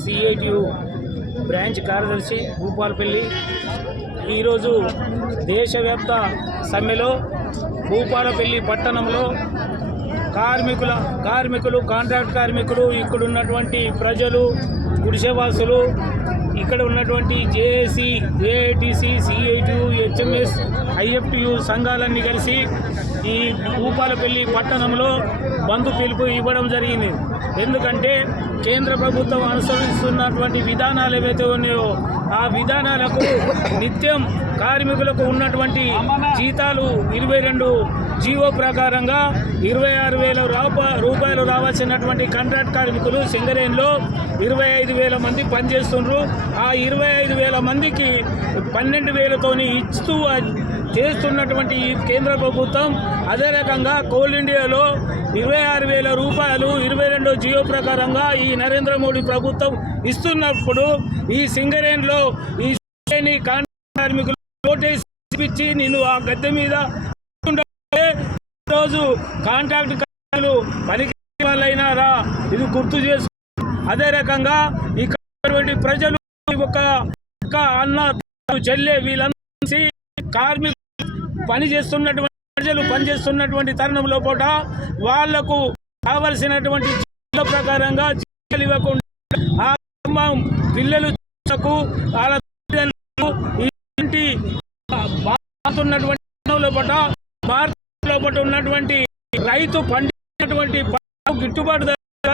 CITU branch కార్యదర్శి భూపాలపల్లి ఈరోజు దేశవ్యాప్త సమ్మెలో భూపాలపల్లి పట్టణంలో కార్మికులు కాంట్రాక్ట్ కార్మికులు ఇక్కడ ఉన్నటువంటి ప్రజలు గుడిసెవాసులు ఇక్కడ ఉన్నటువంటి JAC AITC CITU HMS IFTU సంఘాలన్నీ కలిసి ఈ భూపాలపల్లి పట్టణంలో బంద్ పిలుపు ఇవ్వడం జరిగింది. ఎందుకంటే కేంద్ర ప్రభుత్వం అనుసరిస్తున్నటువంటి విధానాలు ఏవైతే ఉన్నాయో ఆ విధానాలకు నిత్యం కార్మికులకు ఉన్నటువంటి జీతాలు 22 జీవో ప్రకారంగా 26,000 రూపాయలు రావాల్సినటువంటి కాంట్రాక్ట్ కార్మికులు సింగరేణిలో 25,000 మంది పనిచేస్తుండ్రు. ఆ 25,000 మందికి 12,000తోని ఇస్తూ చేస్తున్నటువంటి కేంద్ర ప్రభుత్వం అదే రకంగా కోల్ ఇండియాలో 26,000 రూపాయలు 22 జియో ప్రకారంగా ఈ నరేంద్ర మోడీ ప్రభుత్వం ఇస్తున్నప్పుడు ఈ సింగరేణిలో ఈ కార్మికులు నోటీస్ ఇచ్చి నేను ఆ గద్దె మీద రోజు కాంట్రాక్ట్ కార్మికులు పనికి వాళ్ళైనారా ఇది గుర్తు చేసు. అదే రకంగా ఇక్కడ ప్రజలు ఒక అన్న చెల్లె వీళ్ళందరూ కార్మికులు పనిచేస్తున్నటువంటి తరుణంలో పూట వాళ్లకు కావలసినటువంటి ప్రకారంగా జీతాలు ఇవ్వకుండా ఆ కుటుంబం పిల్లలు లోపల ఉన్నటువంటి రైతు పండినటువంటి గిట్టుబాటు ధర